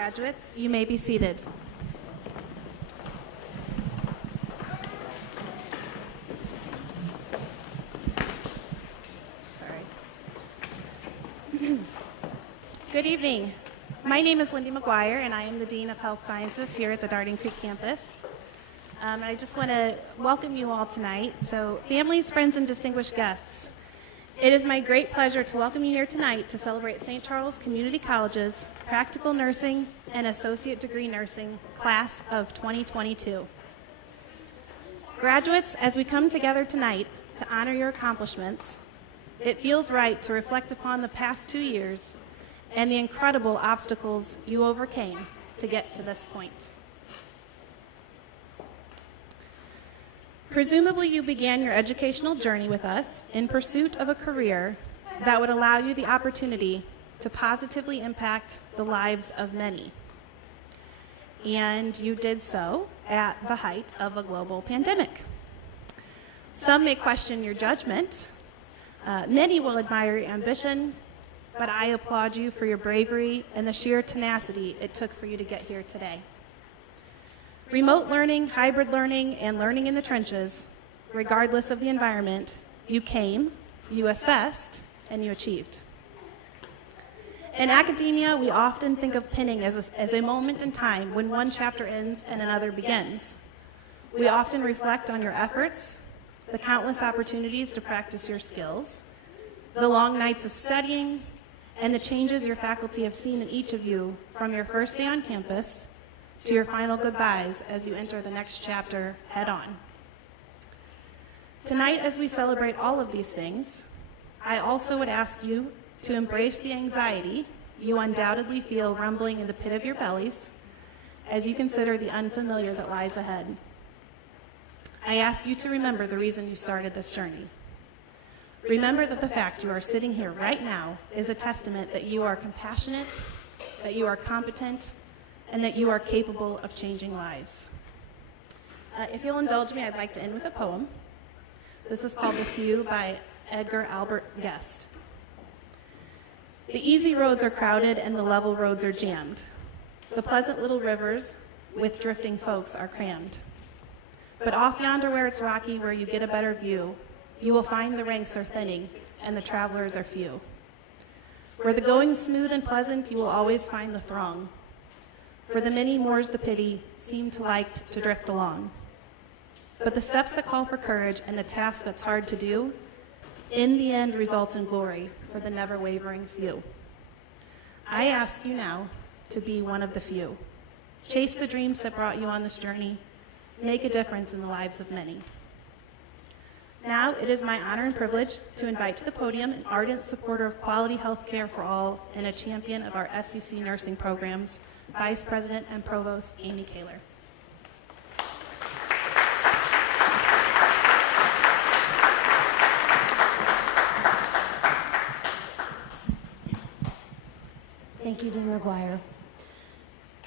graduates, you may be seated. Sorry. Good evening. My name is Lindy McGuire, and I am the Dean of Health Sciences here at the Darting Creek campus. I just want to welcome you all tonight. So, families, friends, and distinguished guests, it is my great pleasure to welcome you here tonight to celebrate St. Charles Community College's Practical Nursing and Associate Degree Nursing Class of 2022. Graduates, as we come together tonight to honor your accomplishments, it feels right to reflect upon the past 2 years and the incredible obstacles you overcame to get to this point. Presumably, you began your educational journey with us in pursuit of a career that would allow you the opportunity to positively impact the lives of many. And you did so at the height of a global pandemic. Some may question your judgment. Many will admire your ambition, but I applaud you for your bravery and the sheer tenacity it took for you to get here today. Remote learning, hybrid learning, and learning in the trenches, regardless of the environment, you came, you assessed, and you achieved. In academia, we often think of pinning as a moment in time when one chapter ends and another begins. We often reflect on your efforts, the countless opportunities to practice your skills, the long nights of studying, and the changes your faculty have seen in each of you from your first day on campus to your final goodbyes as you enter the next chapter head on. Tonight, as we celebrate all of these things, I also would ask you to embrace the anxiety you undoubtedly feel rumbling in the pit of your bellies as you consider the unfamiliar that lies ahead. I ask you to remember the reason you started this journey. Remember that the fact you are sitting here right now is a testament that you are compassionate, that you are competent, and that you are capable of changing lives. If you'll indulge me, I'd like to end with a poem. This is called The Few by Edgar Albert Guest. The easy roads are crowded and the level roads are jammed. The pleasant little rivers with drifting folks are crammed. But off yonder where it's rocky, where you get a better view, you will find the ranks are thinning and the travelers are few. Where the going's smooth and pleasant, you will always find the throng. For the many more's the pity, seem to like to drift along. But the steps that call for courage and the task that's hard to do, in the end result in glory for the never-wavering few. I ask you now to be one of the few. Chase the dreams that brought you on this journey. Make a difference in the lives of many. Now it is my honor and privilege to invite to the podium an ardent supporter of quality health care for all and a champion of our SCC nursing programs, Vice President and Provost Amy Kaler. Thank you, Dean McGuire.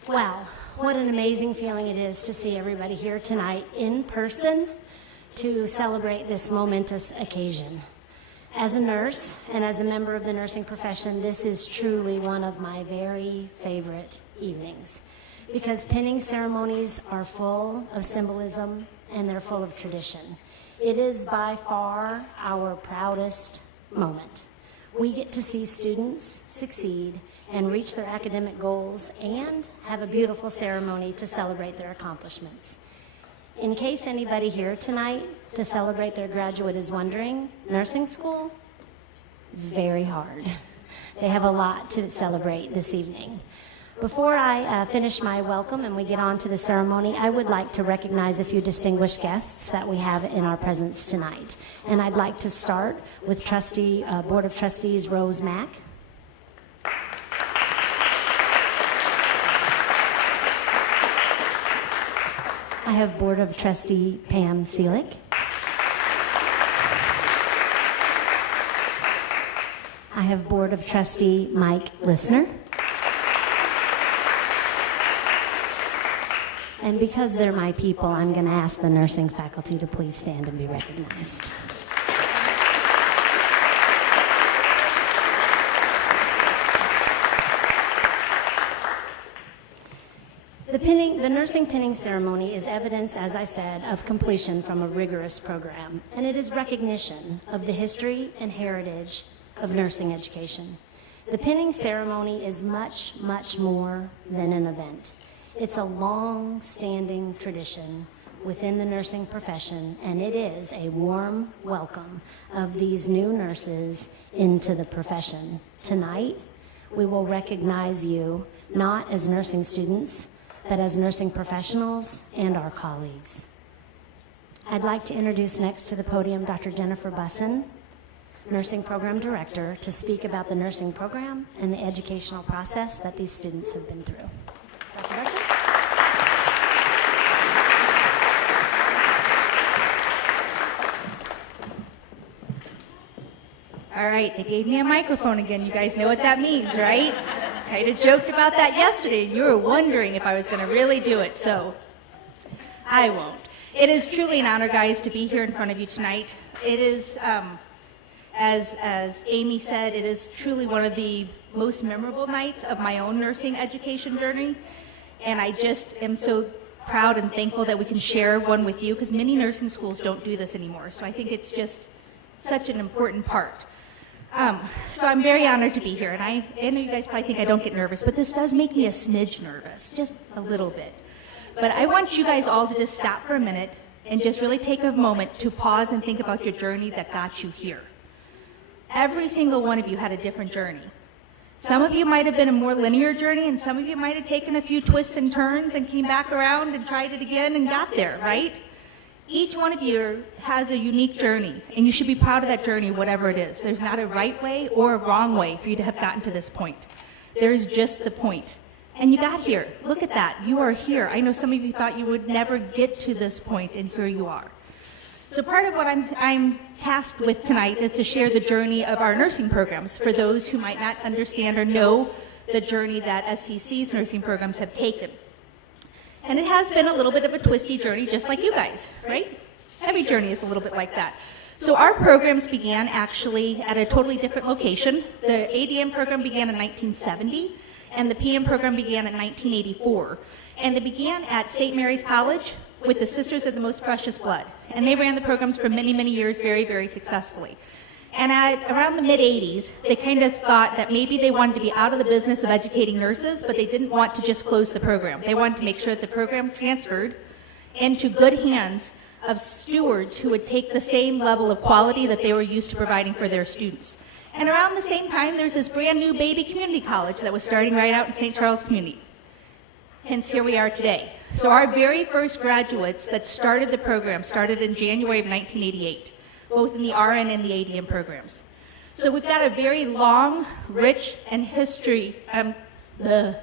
Wow, what an amazing feeling it is to see everybody here tonight in person to celebrate this momentous occasion. As a nurse and as a member of the nursing profession, this is truly one of my very favorite evenings because pinning ceremonies are full of symbolism and they're full of tradition. It is by far our proudest moment. We get to see students succeed and reach their academic goals and have a beautiful ceremony to celebrate their accomplishments. In case anybody here tonight to celebrate their graduate is wondering, nursing school is very hard. They have a lot to celebrate this evening. Before I finish my welcome and we get on to the ceremony, I would like to recognize a few distinguished guests that we have in our presence tonight. And I'd like to start with Board of Trustees Rose Mack. I have Board of Trustee Pam Seelig. I have Board of Trustee Mike Lissner. And because they're my people, I'm going to ask the nursing faculty to please stand and be recognized. The nursing pinning ceremony is evidence, as I said, of completion from a rigorous program, and it is recognition of the history and heritage of nursing education. The pinning ceremony is much, much more than an event. It's a long-standing tradition within the nursing profession, and it is a warm welcome of these new nurses into the profession. Tonight, we will recognize you not as nursing students, but as nursing professionals and our colleagues. I'd like to introduce next to the podium Dr. Jennifer Bussin, Nursing Program Director, to speak about the nursing program and the educational process that these students have been through. Dr. Bussin? All right, they gave me a microphone again. You guys know what that means, right? Kind of joked about that yesterday, and you were wondering if I was going to really do it, so I won't. It is truly an honor, guys, to be here in front of you tonight. It is, as Amy said, it is truly one of the most memorable nights of my own nursing education journey, and I just am so proud and thankful that we can share one with you, because many nursing schools don't do this anymore, so I think it's just such an important part. So I'm very honored to be here, and I know you guys probably think I don't get nervous, but this does make me a smidge nervous, just a little bit. But I want you guys all to just stop for a minute and just really take a moment to pause and think about your journey that got you here. Every single one of you had a different journey. Some of you might have been a more linear journey, and some of you might have taken a few twists and turns and came back around and tried it again and got there, right? Each one of you has a unique journey, and you should be proud of that journey, whatever it is. There's not a right way or a wrong way for you to have gotten to this point. There's just the point. And you got here. Look at that. You are here. I know some of you thought you would never get to this point, and here you are. So part of what I'm tasked with tonight is to share the journey of our nursing programs for those who might not understand or know the journey that SCC's nursing programs have taken. And it has been a little bit of a twisty journey, just like you guys, right? Every journey is a little bit like that. So our programs began actually at a totally different location. The ADN program began in 1970, and the PM program began in 1984. And they began at St. Mary's College with the Sisters of the Most Precious Blood. And they ran the programs for many, many years very, very successfully. And at around the mid-'80s, they kind of thought that maybe they wanted to be out of the business of educating nurses, but they didn't want to just close the program. They wanted to make sure that the program transferred into good hands of stewards who would take the same level of quality that they were used to providing for their students. And around the same time, there's this brand new baby community college that was starting right out in St. Charles Community. Hence, here we are today. So our very first graduates that started the program started in January of 1988. Both in the RN and the ADN programs. So we've got a very long, rich, and history. Have to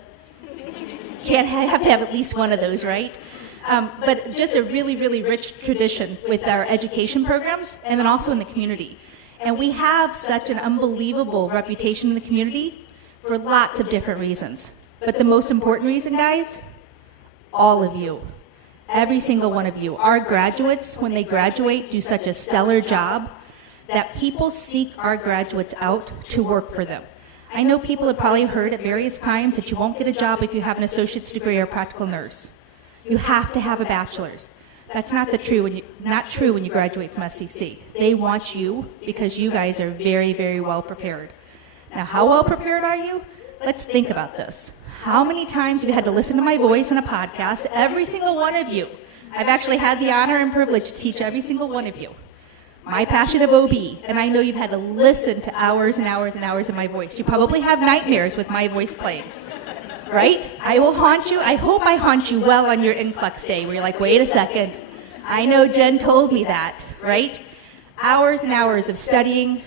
have at least one of those, right? But just a really, really rich tradition with our education programs, and then also in the community. And we have such an unbelievable reputation in the community for lots of different reasons. But the most important reason, guys, all of you. Every single one of you. Our graduates, when they graduate, do such a stellar job that people seek our graduates out to work for them. I know people have probably heard at various times that you won't get a job if you have an associate's degree or a practical nurse. You have to have a bachelor's. That's not true when you graduate from SCC. They want you because you guys are very, very well prepared. Now, how well prepared are you? Let's think about this. How many times have you had to listen to my voice in a podcast? Every single one of you. I've actually had the honor and privilege to teach every single one of you my passion of OB, and I know you've had to listen to hours and hours and hours of my voice. You probably have nightmares with my voice playing, right? I will haunt you. I hope I haunt you well on your NCLEX day where you're like, wait a second. I know Jen told me that, right? Hours and hours of studying,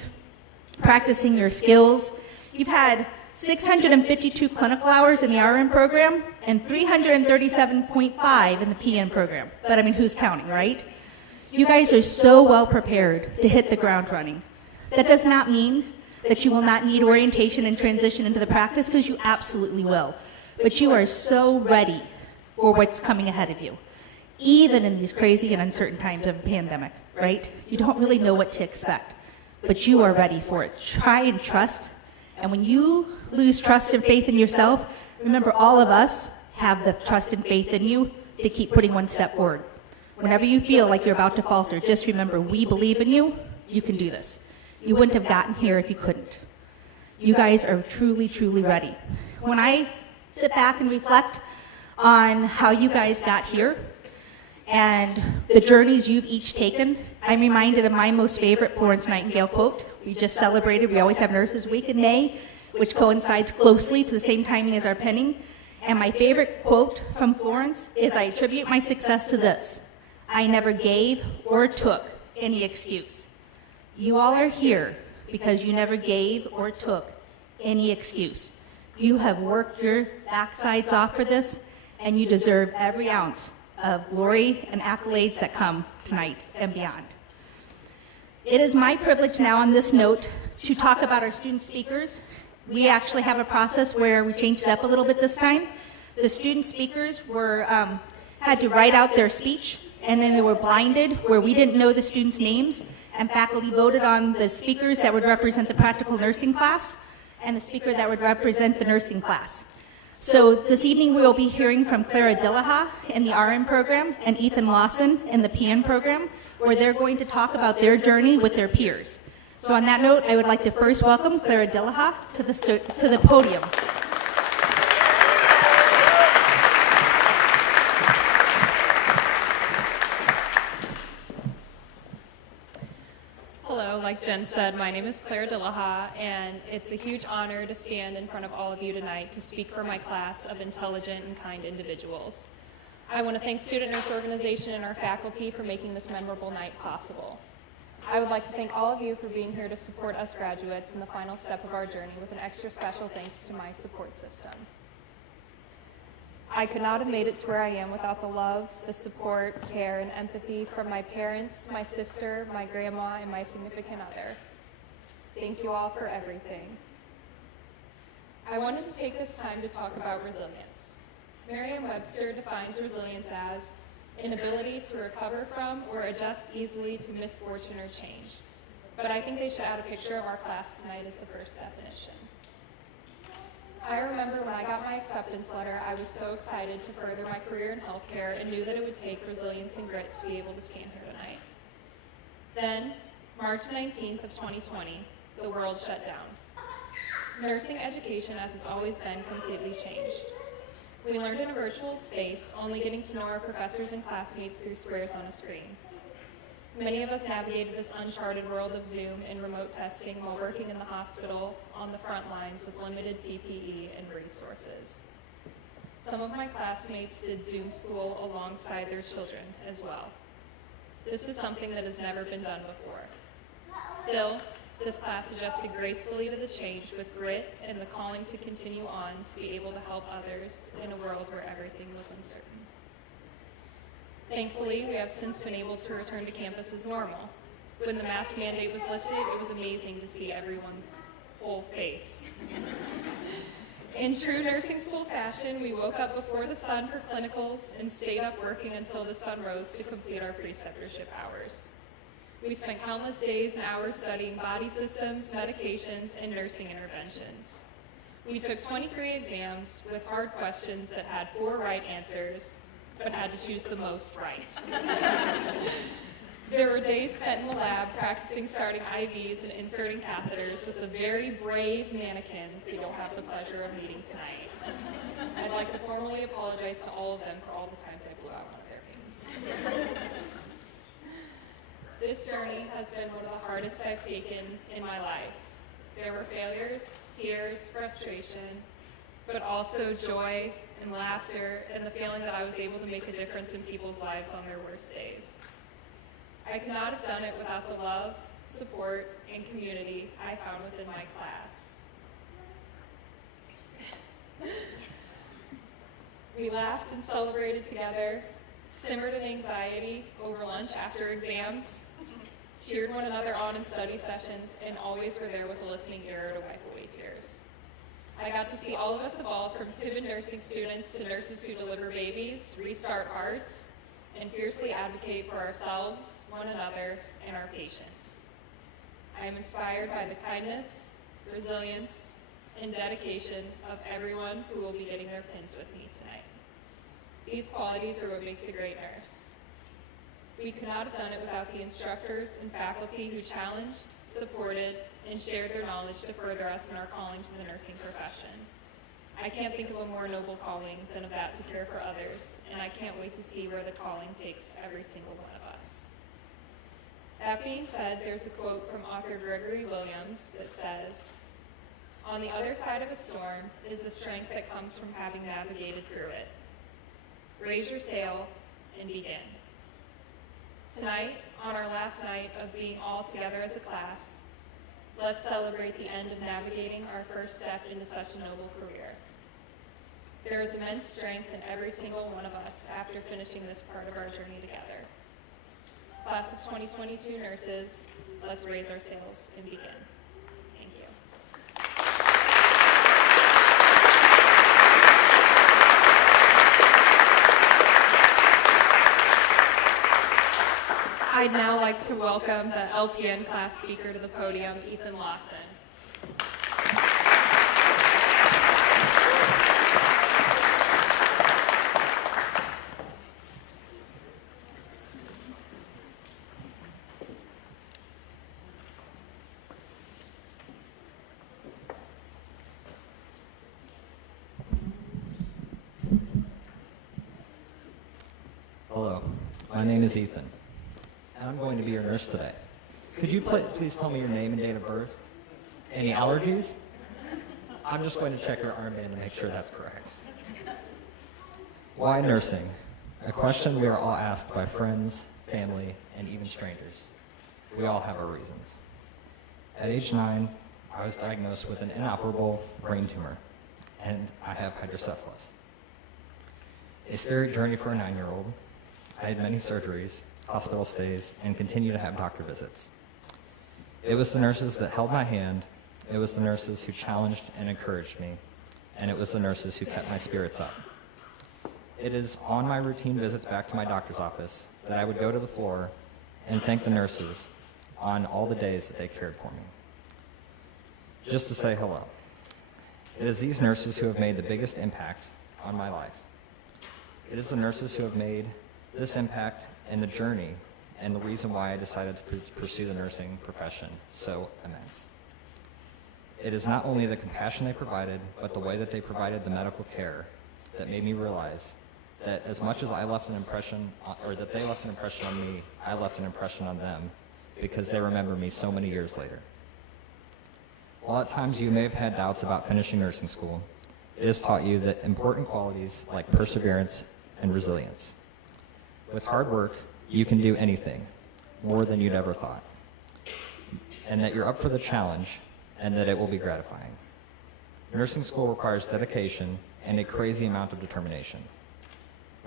practicing your skills. You've had 652 clinical hours in the RN program and 337.5 in the PN program. But I mean, who's counting, right? You guys are so well prepared to hit the ground running. That does not mean that you will not need orientation and transition into the practice, because you absolutely will. But you are so ready for what's coming ahead of you, even in these crazy and uncertain times of a pandemic, right? You don't really know what to expect, but you are ready for it. Try and trust. And when you lose trust and faith in yourself, remember all of us have the trust and faith in you to keep putting one step forward. Whenever you feel like you're about to falter, just remember, we believe in you. You can do this. You wouldn't have gotten here if you couldn't. You guys are truly, truly ready. When I sit back and reflect on how you guys got here and the journeys you've each taken, I'm reminded of my most favorite Florence Nightingale quote. We just celebrated, we always have Nurses Week in May, which coincides closely to the same timing as our penning. And my favorite quote from Florence is, I attribute my success to this: I never gave or took any excuse. You all are here because you never gave or took any excuse. You have worked your backsides off for this, and you deserve every ounce of glory and accolades that come tonight and beyond. It is my privilege now on this note to talk about our student speakers. We actually have a process where we changed it up a little bit this time. The student speakers had to write out their speech, and then they were blinded where we didn't know the students' names, and faculty voted on the speakers that would represent the practical nursing class and the speaker that would represent the nursing class. So this evening we will be hearing from Clara Dillaha in the RN program and Ethan Lawson in the PN program, where they're going to talk about their journey with their peers. So on that note, I would like to first welcome Clara Dillaha to the podium. Hello, like Jen said, my name is Clara Dillaha, and it's a huge honor to stand in front of all of you tonight to speak for my class of intelligent and kind individuals. I want to thank Student Nurse Organization and our faculty for making this memorable night possible. I would like to thank all of you for being here to support us graduates in the final step of our journey, with an extra special thanks to my support system. I could not have made it to where I am without the love, the support, care, and empathy from my parents, my sister, my grandma, and my significant other. Thank you all for everything. I wanted to take this time to talk about resilience. Merriam-Webster defines resilience as an ability to recover from or adjust easily to misfortune or change. But I think they should add a picture of our class tonight as the first definition. I remember when I got my acceptance letter, I was so excited to further my career in healthcare and knew that it would take resilience and grit to be able to stand here tonight. Then, March 19th of 2020, the world shut down. Nursing education, as it's always been, completely changed. We learned in a virtual space, only getting to know our professors and classmates through squares on a screen. Many of us navigated this uncharted world of Zoom and remote testing while working in the hospital on the front lines with limited PPE and resources. Some of my classmates did Zoom school alongside their children as well. This is something that has never been done before. Still, this class adjusted gracefully to the change with grit and the calling to continue on to be able to help others in a world where everything was uncertain. Thankfully, we have since been able to return to campus as normal. When the mask mandate was lifted, it was amazing to see everyone's whole face. In true nursing school fashion, we woke up before the sun for clinicals and stayed up working until the sun rose to complete our preceptorship hours. We spent countless days and hours studying body systems, medications, and nursing interventions. We took 23 exams with hard questions that had 4 right answers, but had to choose the most right. There were days spent in the lab practicing starting IVs and inserting catheters with the very brave mannequins that you'll have the pleasure of meeting tonight. I'd like to formally apologize to all of them for all the times I blew out one of their veins. This journey has been one of the hardest I've taken in my life. There were failures, tears, frustration, but also joy and laughter and the feeling that I was able to make a difference in people's lives on their worst days. I could not have done it without the love, support, and community I found within my class. We laughed and celebrated together, simmered in anxiety over lunch after exams, cheered one another on in study sessions, and always were there with a listening ear to wipe away tears. I got to see all of us evolve from timid nursing students to nurses who deliver babies, restart hearts, and fiercely advocate for ourselves, one another, and our patients. I am inspired by the kindness, resilience, and dedication of everyone who will be getting their pins with me tonight. These qualities are what makes a great nurse. We could not have done it without the instructors and faculty who challenged, supported, and shared their knowledge to further us in our calling to the nursing profession. I can't think of a more noble calling than of that to care for others, and I can't wait to see where the calling takes every single one of us. That being said, there's a quote from author Gregory Williams that says, "On the other side of a storm is the strength that comes from having navigated through it. Raise your sail and begin." Tonight, on our last night of being all together as a class, let's celebrate the end of navigating our first step into such a noble career. There is immense strength in every single one of us after finishing this part of our journey together. Class of 2022 nurses, let's raise our sails and begin. Thank you. I'd now like to welcome the LPN class speaker to the podium, Ethan Lawson. Hello, my name is Ethan, and I'm going to be your nurse today. Could you please tell me your name and date of birth? Any allergies? I'm just going to check your armband to make sure that's correct. Why nursing? A question we are all asked by friends, family, and even strangers. We all have our reasons. At age 9, I was diagnosed with an inoperable brain tumor, and I have hydrocephalus. A scary journey for a 9-year-old. I had many surgeries, hospital stays, and continue to have doctor visits. It was the nurses that held my hand, it was the nurses who challenged and encouraged me, and it was the nurses who kept my spirits up. It is on my routine visits back to my doctor's office that I would go to the floor and thank the nurses on all the days that they cared for me. Just to say hello. It is these nurses who have made the biggest impact on my life. It is the nurses who have made this impact and the journey and the reason why I decided to pursue the nursing profession so immense. It is not only the compassion they provided, but the way that they provided the medical care that made me realize that as much as I left an impression, or that they left an impression on me, I left an impression on them because they remember me so many years later. While at times you may have had doubts about finishing nursing school, it has taught you that important qualities like perseverance and resilience. With hard work, you can do anything, more than you'd ever thought, and that you're up for the challenge and that it will be gratifying. Nursing school requires dedication and a crazy amount of determination.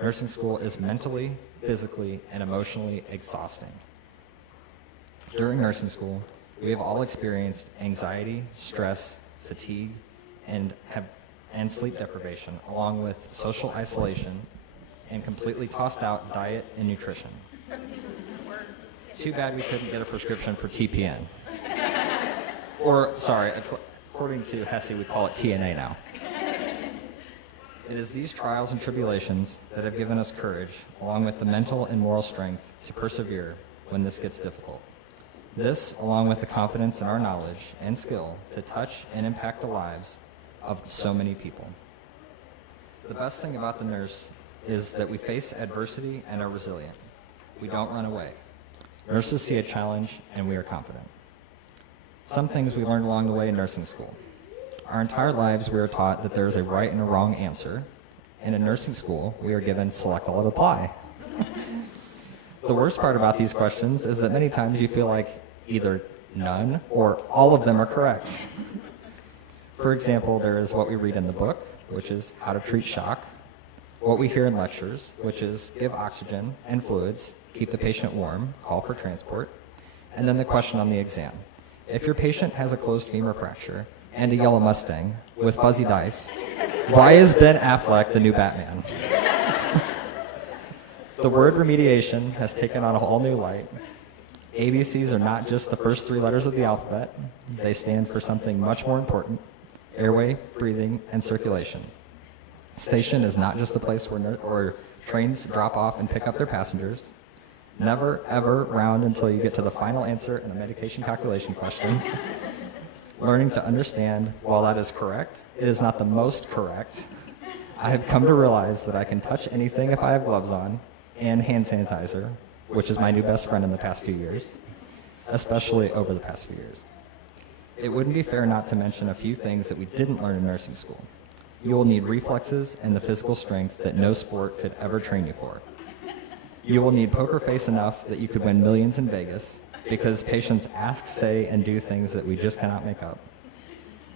Nursing school is mentally, physically, and emotionally exhausting. During nursing school, we have all experienced anxiety, stress, fatigue, and sleep deprivation, along with social isolation and completely tossed out diet and nutrition. Too bad we couldn't get a prescription for TPN. Or, sorry, according to HESI, we call it TNA now. It is these trials and tribulations that have given us courage, along with the mental and moral strength to persevere when this gets difficult. This, along with the confidence in our knowledge and skill to touch and impact the lives of so many people. The best thing about the nurse is that we face adversity and are resilient. We don't run away. Nurses see a challenge and we are confident. Some things we learned along the way in nursing school. Our entire lives we are taught that there is a right and a wrong answer, and in nursing school we are given select all and apply. The worst part about these questions is that many times you feel like either none or all of them are correct. For example, there is what we read in the book, which is how to treat shock, what we hear in lectures, which is give oxygen and fluids, keep the patient warm, call for transport, and then the question on the exam. If your patient has a closed femur fracture and a yellow Mustang with fuzzy dice, why is Ben Affleck the new Batman? The word remediation has taken on a whole new light. ABCs are not just the first 3 letters of the alphabet. They stand for something much more important: airway, breathing, and circulation. Station is not just a place where trains drop off and pick up their passengers. Never, ever round until you get to the final answer in the medication calculation question. Learning to understand, while that is correct, it is not the most correct. I have come to realize that I can touch anything if I have gloves on, and hand sanitizer, which is my new best friend in the past few years, especially over the past few years. It wouldn't be fair not to mention a few things that we didn't learn in nursing school. You will need reflexes and the physical strength that no sport could ever train you for. You will need poker face enough that you could win millions in Vegas, because patients ask, say, and do things that we just cannot make up.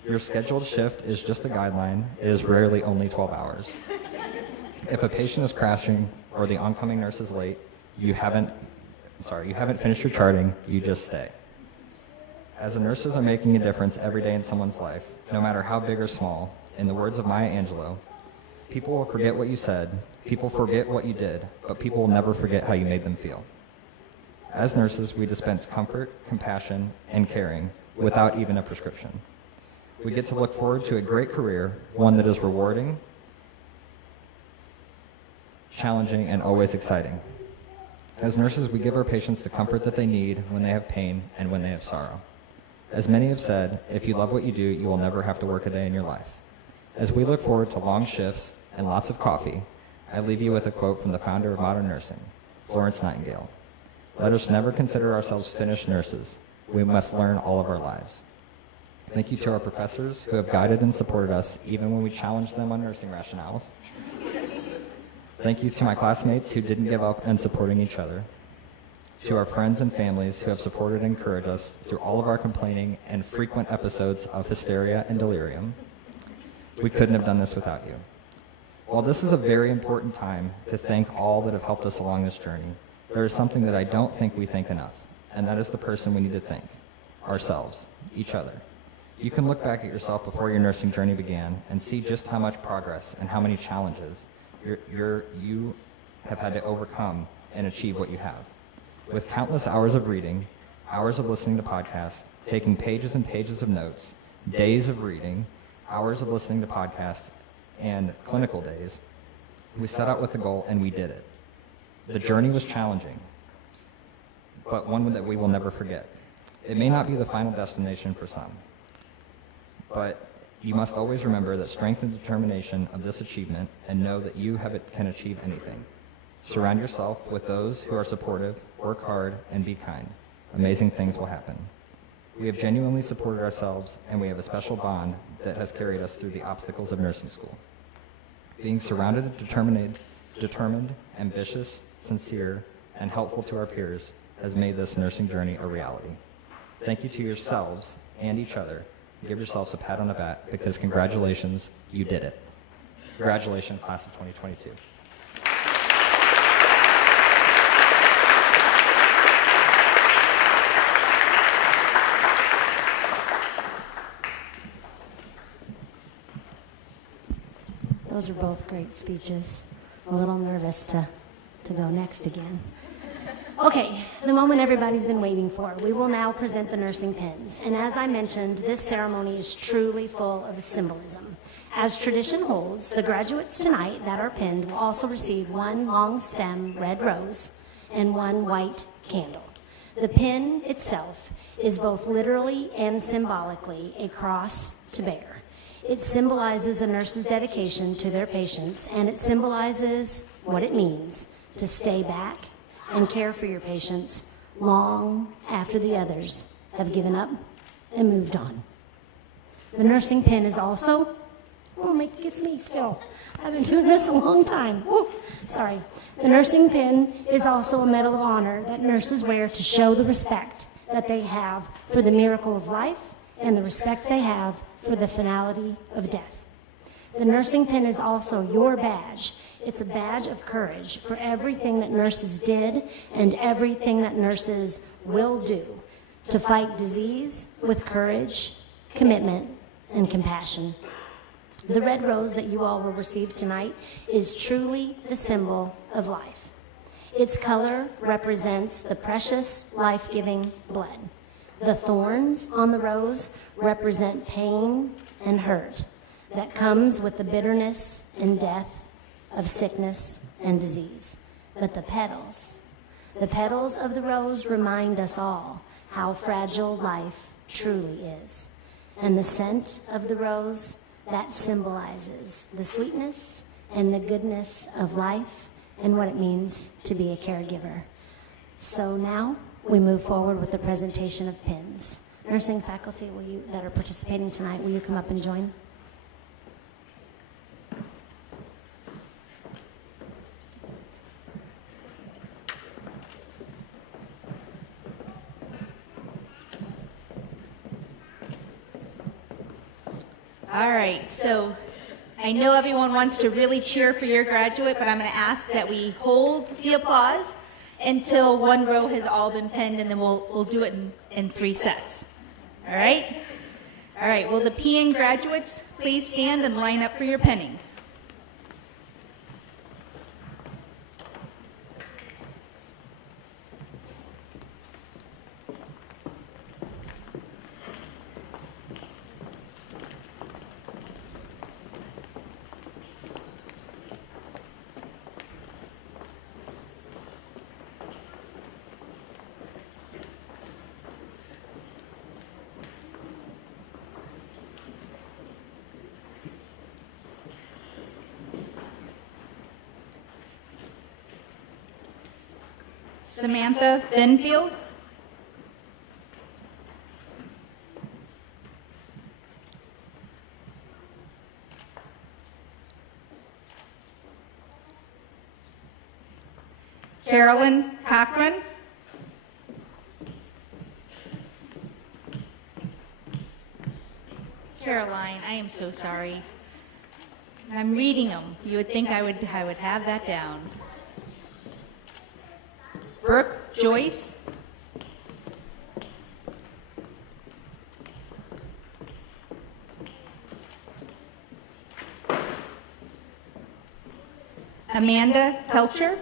Your scheduled shift is just a guideline. It is rarely only 12 hours. If a patient is crashing or the oncoming nurse is late, you haven't finished your charting, you just stay. As the nurses are making a difference every day in someone's life, no matter how big or small, in the words of Maya Angelou, people will forget what you said, people forget what you did, but people will never forget how you made them feel. As nurses, we dispense comfort, compassion, and caring without even a prescription. We get to look forward to a great career, one that is rewarding, challenging, and always exciting. As nurses, we give our patients the comfort that they need when they have pain and when they have sorrow. As many have said, if you love what you do, you will never have to work a day in your life. As we look forward to long shifts and lots of coffee, I leave you with a quote from the founder of modern nursing, Florence Nightingale. Let us never consider ourselves finished nurses. We must learn all of our lives. Thank you to our professors who have guided and supported us even when we challenged them on nursing rationales. Thank you to my classmates who didn't give up and supporting each other. To our friends and families who have supported and encouraged us through all of our complaining and frequent episodes of hysteria and delirium. We couldn't have done this without you. While this is a very important time to thank all that have helped us along this journey, there is something that I don't think we think enough, and that is the person we need to thank, ourselves, each other. You can look back at yourself before your nursing journey began and see just how much progress and how many challenges you have had to overcome and achieve what you have. With countless hours of reading, hours of listening to podcasts, taking pages and pages of notes, days of reading, hours of listening to podcasts, and clinical days, we set out with a goal and we did it. The journey was challenging, but one that we will never forget. It may not be the final destination for some, but you must always remember that strength and determination of this achievement and know that you can achieve anything. Surround yourself with those who are supportive, work hard, and be kind. Amazing things will happen. We have genuinely supported ourselves, and we have a special bond that has carried us through the obstacles of nursing school. Being surrounded, determined, ambitious, sincere, and helpful to our peers has made this nursing journey a reality. Thank you to yourselves and each other. Give yourselves a pat on the back because congratulations, you did it. Congratulations, class of 2022. Those are both great speeches. A little nervous to go next again. Okay, the moment everybody's been waiting for. We will now present the nursing pins. And as I mentioned, this ceremony is truly full of symbolism. As tradition holds, the graduates tonight that are pinned will also receive one long stem red rose and one white candle. The pin itself is both literally and symbolically a cross to bear. It symbolizes a nurse's dedication to their patients, and it symbolizes what it means to stay back and care for your patients long after the others have given up and moved on. The nursing pin is also, it gets me still. I've been doing this a long time. Sorry. The nursing pin is also a medal of honor that nurses wear to show the respect that they have for the miracle of life and the respect they have for the finality of death. The nursing pin is also your badge. It's a badge of courage for everything that nurses did and everything that nurses will do to fight disease with courage, commitment, and compassion. The red rose that you all will receive tonight is truly the symbol of life. Its color represents the precious, life-giving blood. The thorns on the rose represent pain and hurt. that comes with the bitterness and death of sickness and disease. But the petals of the rose remind us all how fragile life truly is. And the scent of the rose, that symbolizes the sweetness and the goodness of life and what it means to be a caregiver. So now we move forward with the presentation of pins. Nursing faculty that are participating tonight, will you come up and join? All right, so I know everyone wants to really cheer for your graduate, but I'm going to ask that we hold the applause until one row has all been pinned, and then we'll do it in 3 sets. All right? All right, will the PN graduates please stand and line up for your pinning? Samantha Benfield. Carolyn Cochran. Caroline, I am so sorry. I'm reading them. You would think I would have that down. Brooke Joyce. Amanda Pelcher.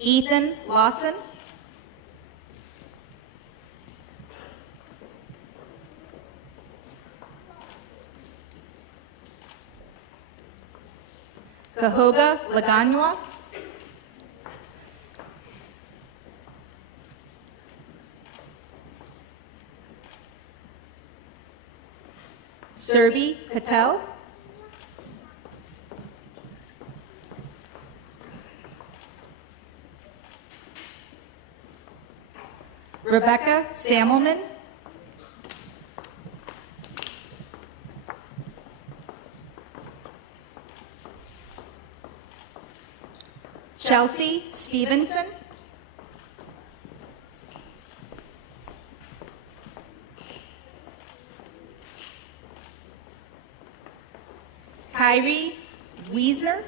Ethan Lawson. Cahoga Laganywa. Surbi Patel. Rebecca Samelman. Chelsea Stevenson. Kyrie Wiesner.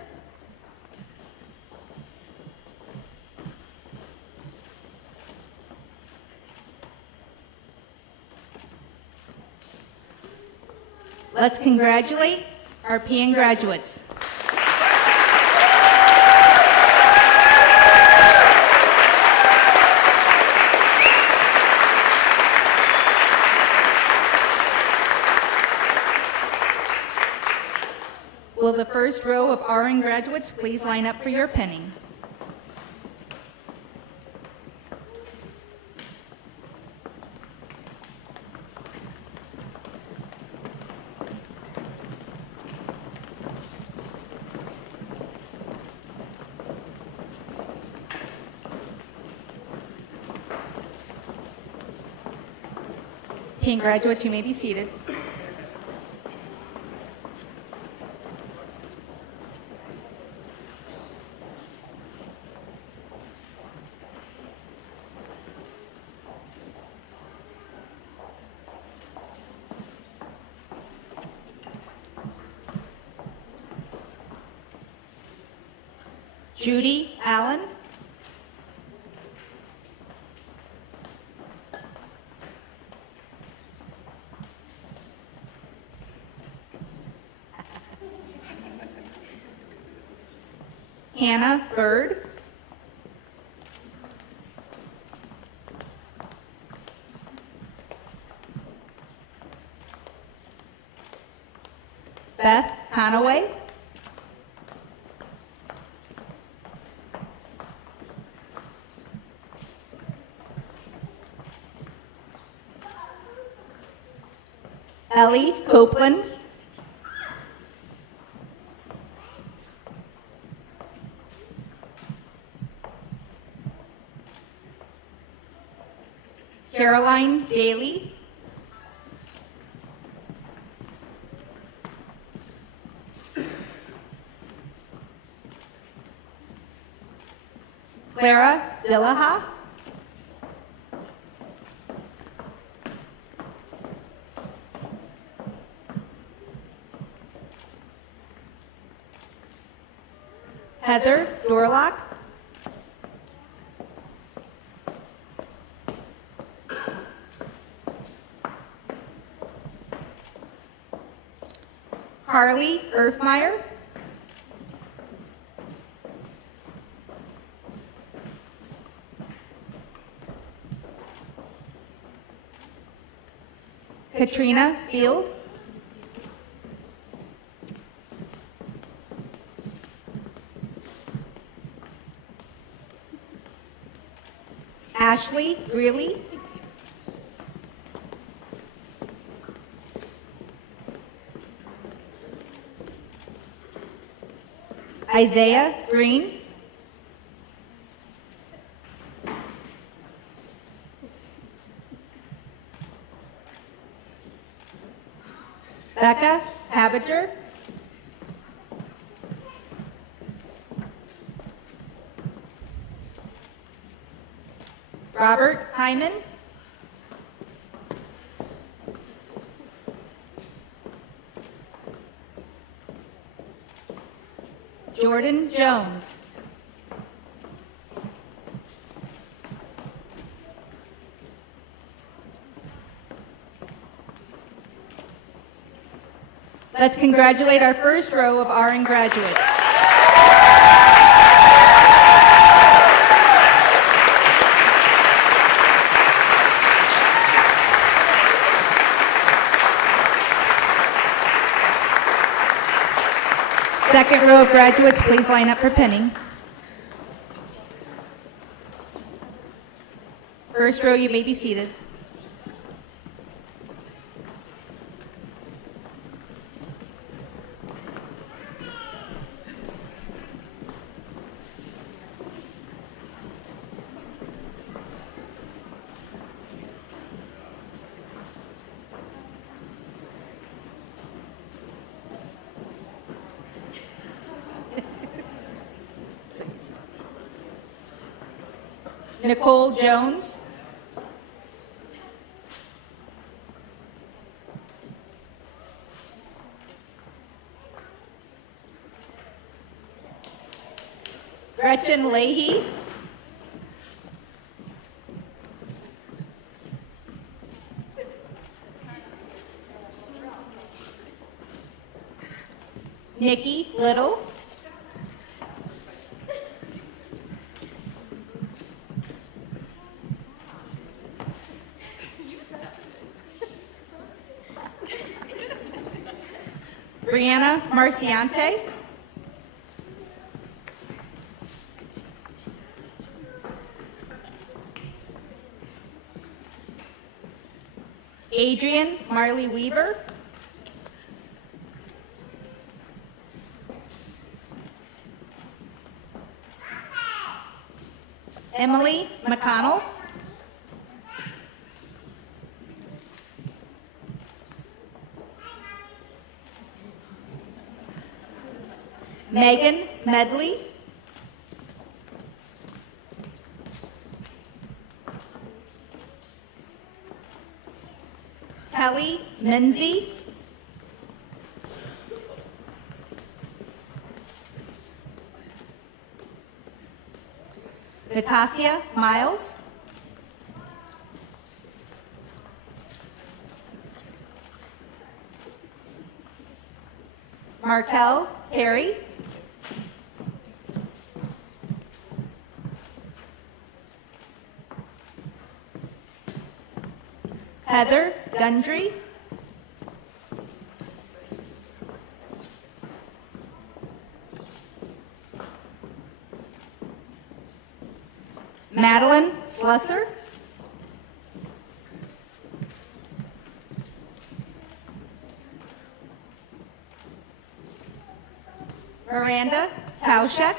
Let's congratulate our PN graduates. Will the first row of RN graduates please line up for your pinning? PN graduates, you may be seated. Judy Allen. Hannah Bird. Beth Conaway. Ellie Copeland. Caroline Daly. Clara Dillaha. Heather Dorlock. Harley Erfmeyer. Katrina Field. Ashley Greeley. Isaiah Green. Becca Habiger. Robert Hyman. Jordan Jones. Let's congratulate our first row of RN graduates. Second row of graduates, please line up for pinning. First row, you may be seated. Nicole Jones. Gretchen Leahy. Nikki Little. Brianna Marciante. Adrian Marley Weaver. Emily McConnell. Megan Medley. Kelly Menzie. Natasha Miles. Markel Perry. Heather Gundry. Madeline Slusser. Miranda Tauschek.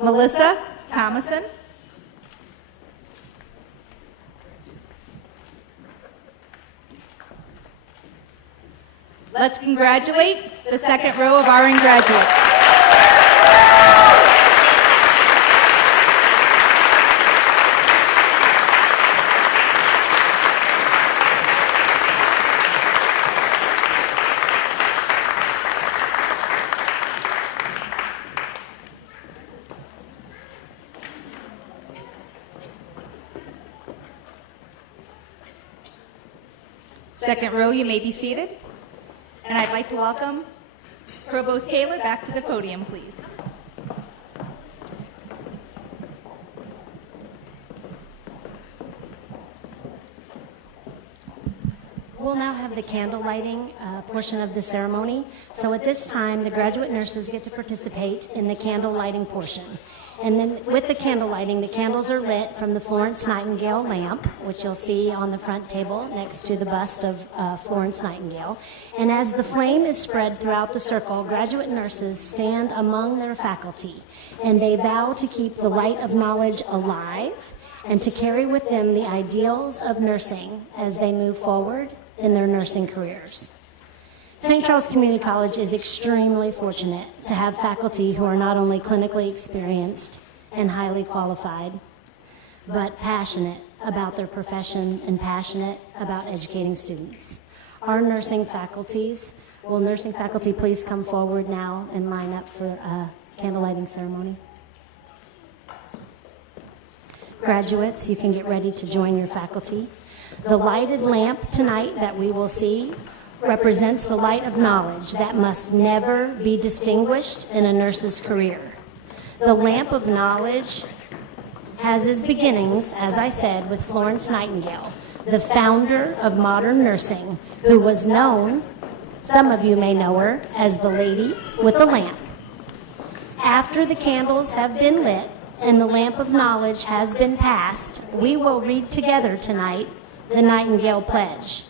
Melissa Thomason. Let's congratulate the second row of RN graduates. Second row, you may be seated. And I'd like to welcome Provost Kaler back to the podium, please. We'll now have the candle lighting portion of the ceremony. So at this time, the graduate nurses get to participate in the candle lighting portion. And then with the candle lighting, the candles are lit from the Florence Nightingale lamp, which you'll see on the front table next to the bust of Florence Nightingale. And as the flame is spread throughout the circle, graduate nurses stand among their faculty, and they vow to keep the light of knowledge alive and to carry with them the ideals of nursing as they move forward in their nursing careers. St. Charles Community College is extremely fortunate to have faculty who are not only clinically experienced and highly qualified, but passionate about their profession and passionate about educating students. Our nursing faculties, will nursing faculty please come forward now and line up for a candle lighting ceremony? Graduates, you can get ready to join your faculty. The lighted lamp tonight that we will see represents the light of knowledge that must never be distinguished in a nurse's career. The lamp of knowledge has its beginnings, as I said, with Florence Nightingale, the founder of modern nursing, who was known, some of you may know her, as the lady with the lamp. After the candles have been lit and the lamp of knowledge has been passed, we will read together tonight the Nightingale Pledge.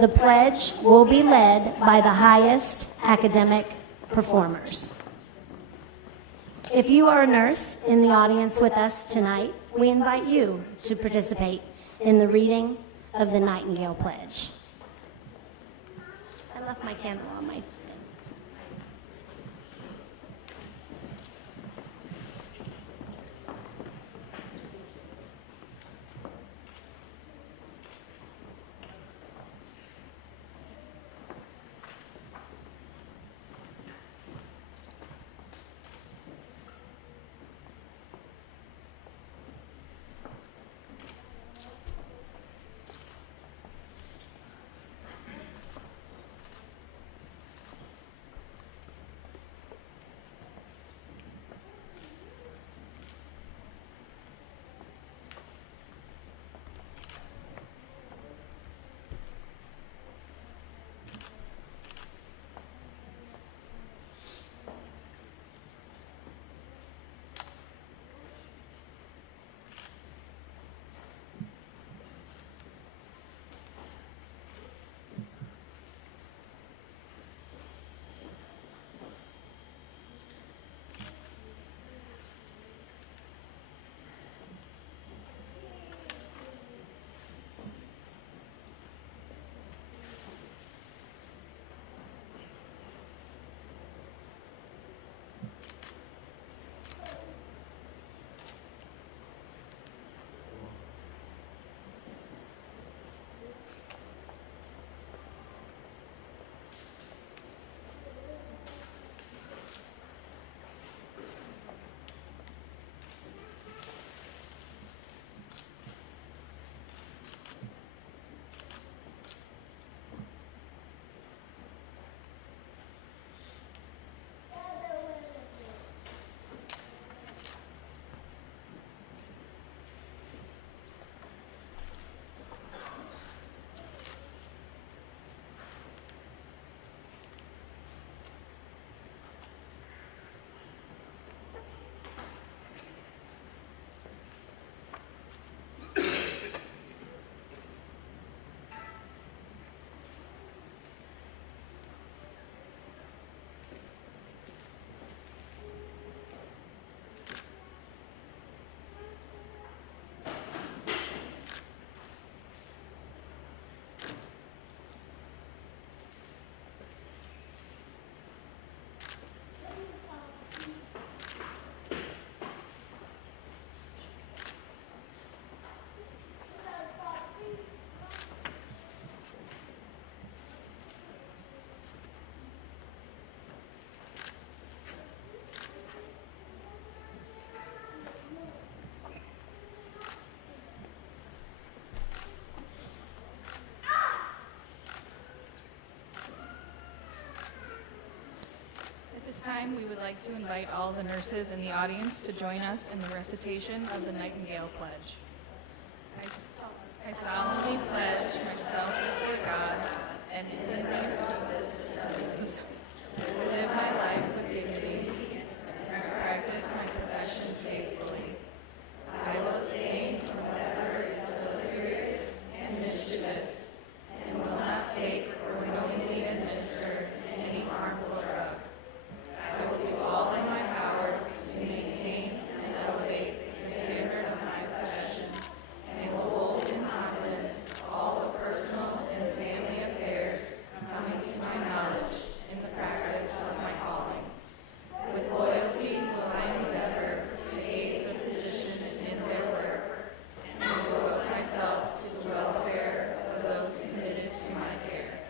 The pledge will be led by the highest academic performers. If you are a nurse in the audience with us tonight, we invite you to participate in the reading of the Nightingale Pledge. I left my candle on my thing. time, we would like to invite all the nurses in the audience to join us in the recitation of the Nightingale Pledge. I solemnly pledge myself before God and in these to live my life with dignity and to practice my profession faithfully. I will abstain from whatever is deleterious and mischievous, and will not take or knowingly administer any harmful drug. I will do all in my power to maintain and elevate the standard of my profession, and will hold in confidence all the personal and family affairs coming to my knowledge in the practice of my calling. With loyalty will I endeavor to aid the physician in their work and devote myself to the welfare of those committed to my care.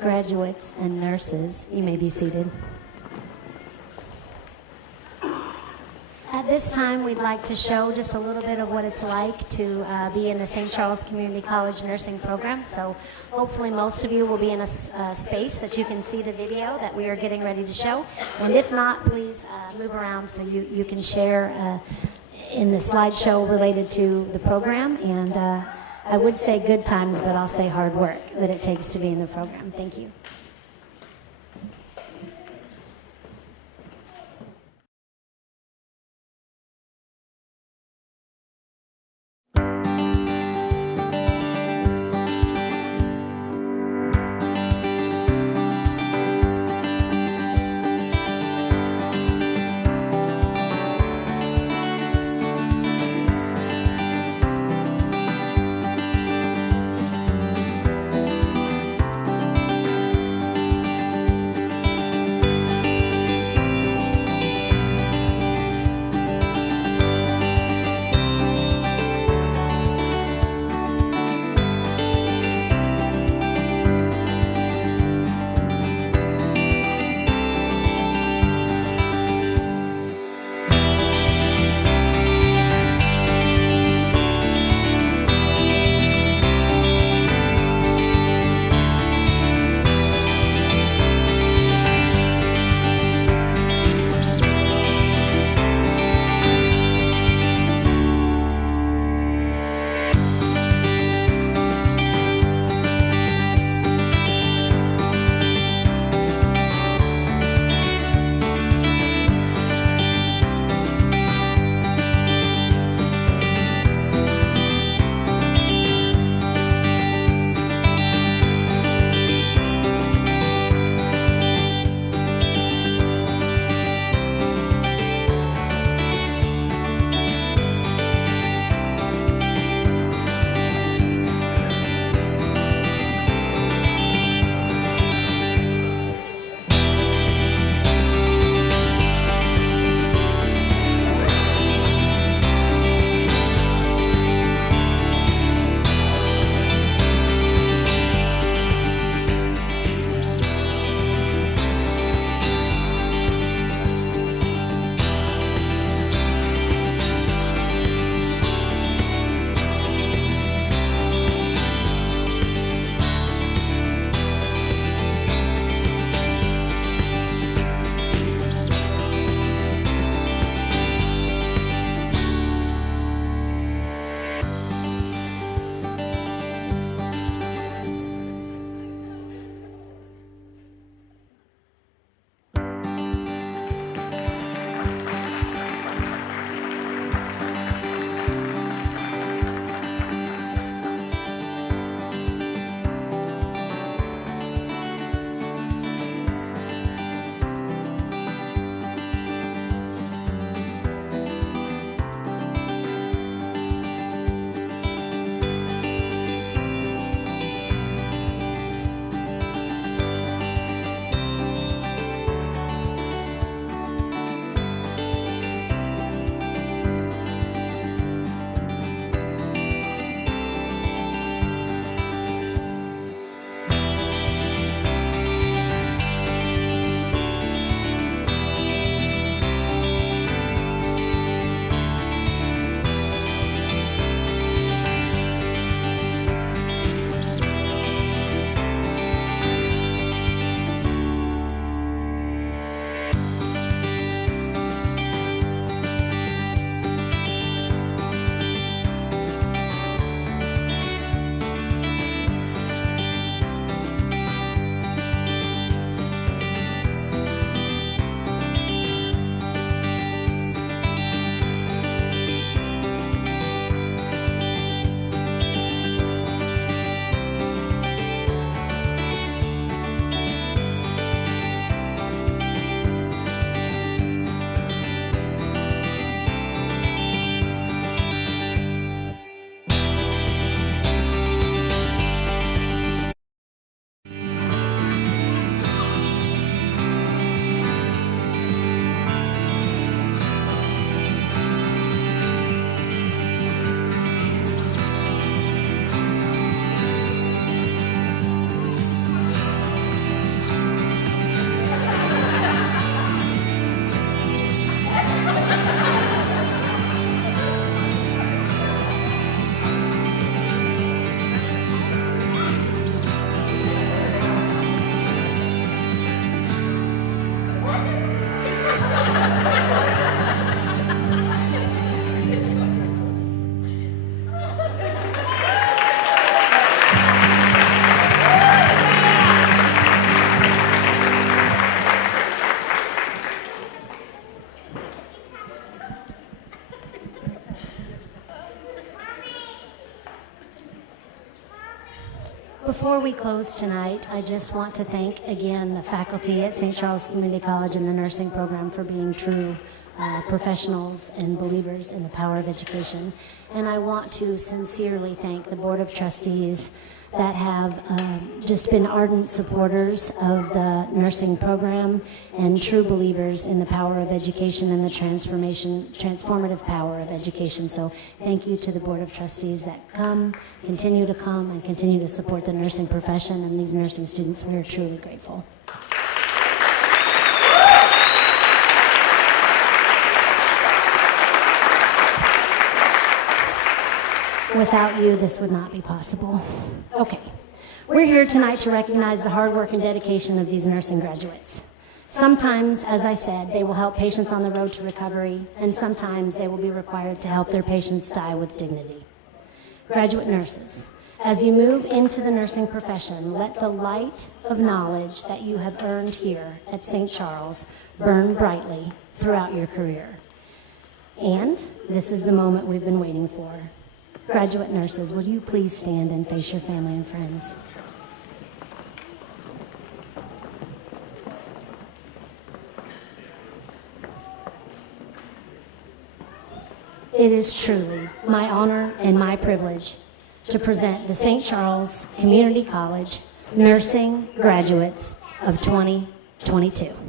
Graduates and nurses, you may be seated. At this time, we'd like to show just a little bit of what it's like to be in the St. Charles Community College nursing program. So hopefully most of you will be in a space that you can see the video that we are getting ready to show. And if not, please move around so you can share in the slideshow related to the program. And I would say good times, but I'll say hard work that it takes to be in the program. Thank you. Before we close tonight, I just want to thank again the faculty at St. Charles Community College and the nursing program for being true professionals and believers in the power of education. And I want to sincerely thank the Board of Trustees that have just been ardent supporters of the nursing program and true believers in the power of education and the transformative power of education. So thank you to the Board of Trustees that continue to come, and continue to support the nursing profession and these nursing students. We are truly grateful. Without you, this would not be possible. Okay, we're here tonight to recognize the hard work and dedication of these nursing graduates. Sometimes, as I said, they will help patients on the road to recovery, and sometimes they will be required to help their patients die with dignity. Graduate nurses, as you move into the nursing profession, let the light of knowledge that you have earned here at St. Charles burn brightly throughout your career. And this is the moment we've been waiting for. Graduate nurses, would you please stand and face your family and friends? It is truly my honor and my privilege to present the St. Charles Community College nursing graduates of 2022.